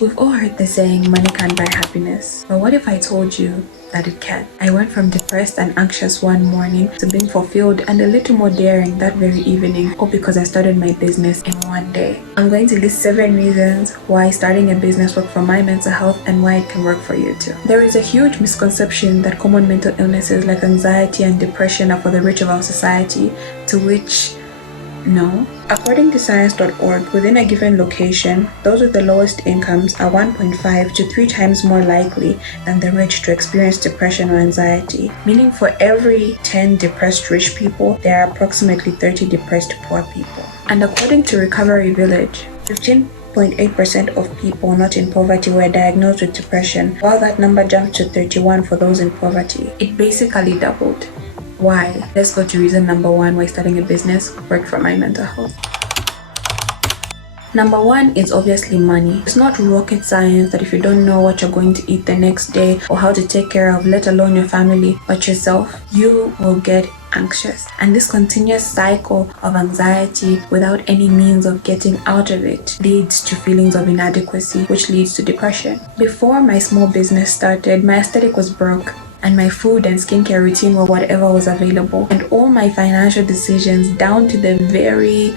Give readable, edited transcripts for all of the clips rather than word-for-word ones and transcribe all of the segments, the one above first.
We've all heard the saying, money can't buy happiness. But what if I told you that it can? I went from depressed and anxious one morning to being fulfilled and a little more daring that very evening, all because I started my business in one day. I'm going to list 7 reasons why starting a business worked for my mental health and why it can work for you too. There is a huge misconception that common mental illnesses like anxiety and depression are for the rich of our society, to which no. According to science.org, within a given location, those with the lowest incomes are 1.5 to 3 times more likely than the rich to experience depression or anxiety. Meaning for every 10 depressed rich people, there are approximately 30 depressed poor people. And according to Recovery Village, 15.8% of people not in poverty were diagnosed with depression, while that number jumped to 31 for those in poverty. It basically doubled. Why? Let's go to reason number 1 why starting a business worked for my mental health. Number 1 is obviously money. It's not rocket science that if you don't know what you're going to eat the next day or how to take care of, let alone your family, but yourself, you will get anxious. And this continuous cycle of anxiety without any means of getting out of it leads to feelings of inadequacy, which leads to depression. Before my small business started, my aesthetic was broke, and my food and skincare routine were whatever was available, and all my financial decisions down to the very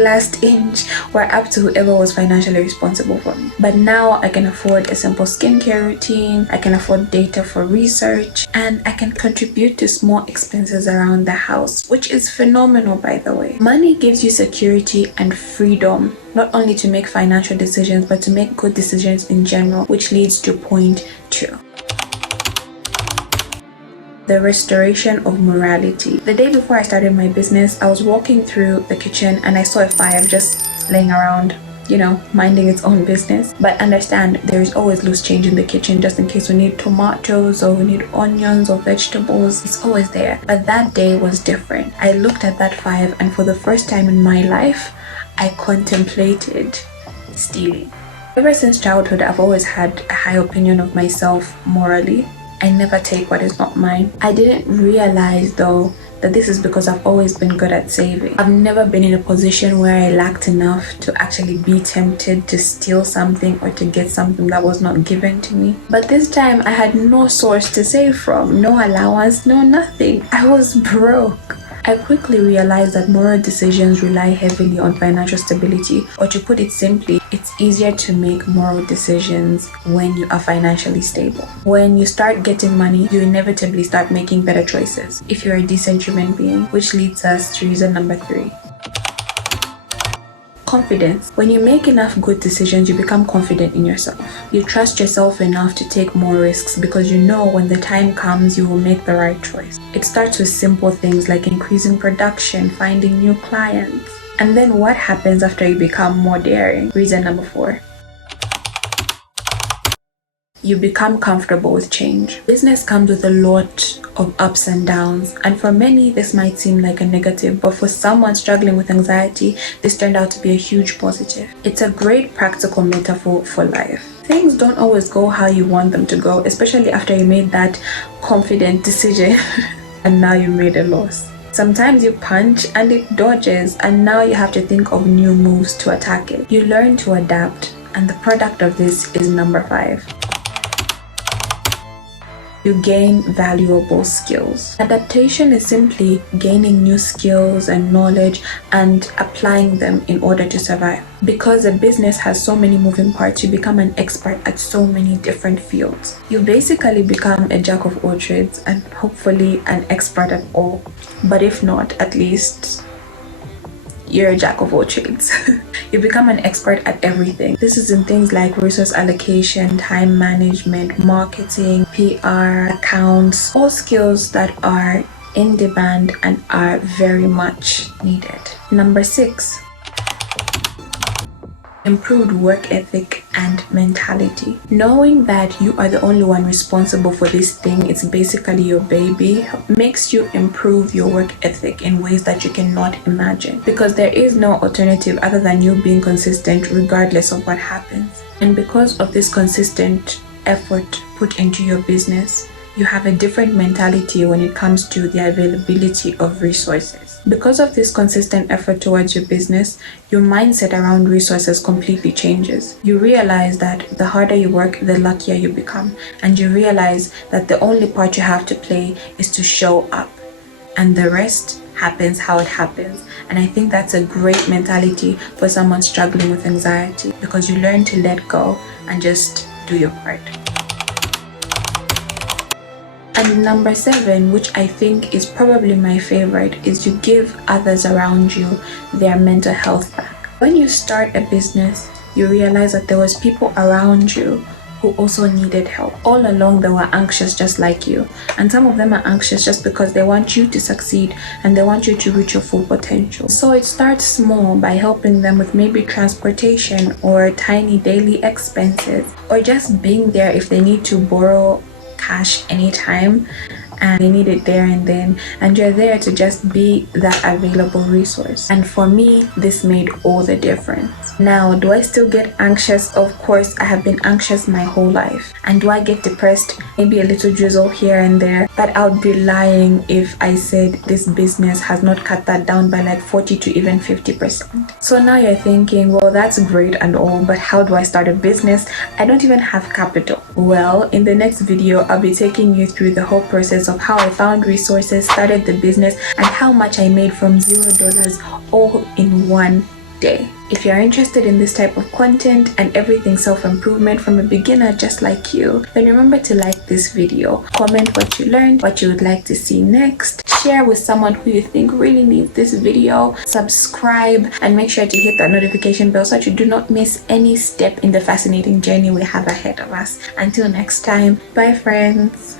last inch were up to whoever was financially responsible for me. But now I can afford a simple skincare routine, I can afford data for research, and I can contribute to small expenses around the house, which is phenomenal, by the way. Money gives you security and freedom, not only to make financial decisions but to make good decisions in general, which leads to point 2. The restoration of morality. The day before I started my business, I was walking through the kitchen and I saw a 5 just laying around, minding its own business. But understand, there is always loose change in the kitchen just in case we need tomatoes or we need onions or vegetables. It's always there. But that day was different. I looked at that 5 and for the first time in my life, I contemplated stealing. Ever since childhood, I've always had a high opinion of myself morally. I never take what is not mine. I didn't realize though that this is because I've always been good at saving. I've never been in a position where I lacked enough to actually be tempted to steal something or to get something that was not given to me. But this time I had no source to save from, no allowance, no nothing. I was broke. I quickly realized that moral decisions rely heavily on financial stability, or to put it simply, it's easier to make moral decisions when you are financially stable. When you start getting money, you inevitably start making better choices if you're a decent human being, which leads us to reason number 3. Confidence. When you make enough good decisions, you become confident in yourself. You trust yourself enough to take more risks because you know when the time comes, you will make the right choice. It starts with simple things like increasing production, finding new clients. And then what happens after you become more daring? Reason number 4. You become comfortable with change. Business comes with a lot of ups and downs, and for many this might seem like a negative, but for someone struggling with anxiety, this turned out to be a huge positive. It's a great practical metaphor for life. Things don't always go how you want them to go, especially after you made that confident decision and now you made a loss. Sometimes you punch and it dodges, and now you have to think of new moves to attack it. You learn to adapt, and the product of this is number 5. You gain valuable skills. Adaptation is simply gaining new skills and knowledge and applying them in order to survive. Because a business has so many moving parts, you become an expert at so many different fields. You basically become a jack of all trades and hopefully an expert at all. But if not, at least you're a jack of all trades. You become an expert at everything. This is in things like resource allocation, time management, marketing, PR, accounts, all skills that are in demand and are very much needed. Number 6. Improved work ethic and mentality. Knowing that you are the only one responsible for this thing, it's basically your baby, makes you improve your work ethic in ways that you cannot imagine. Because there is no alternative other than you being consistent regardless of what happens. And because of this consistent effort put into your business, you have a different mentality when it comes to the availability of resources. Because of this consistent effort towards your business, your mindset around resources completely changes. You realize that the harder you work, the luckier you become. And you realize that the only part you have to play is to show up. And the rest happens how it happens. And I think that's a great mentality for someone struggling with anxiety, because you learn to let go and just do your part. And number 7, which I think is probably my favorite, is you give others around you their mental health back. When you start a business, you realize that there was people around you who also needed help. All along they were anxious just like you. And some of them are anxious just because they want you to succeed and they want you to reach your full potential. So it starts small by helping them with maybe transportation or tiny daily expenses, or just being there if they need to borrow cash anytime and they need it there and then, and you're there to just be that available resource. And for me, this made all the difference. Now, do I still get anxious? Of course, I have been anxious my whole life. And do I get depressed? Maybe a little drizzle here and there, but I would be lying if I said this business has not cut that down by like 40 to even 50%. So now you're thinking, well, that's great and all, but how do I start a business? I don't even have capital. Well, in the next video, I'll be taking you through the whole process of how I found resources, started the business, and how much I made from $0 all in one day. If you're interested in this type of content and everything self-improvement from a beginner just like you, then remember to like this video, comment what you learned, what you would like to see next, share with someone who you think really needs this video, subscribe, and make sure to hit that notification bell so that you do not miss any step in the fascinating journey we have ahead of us. Until next time, bye friends.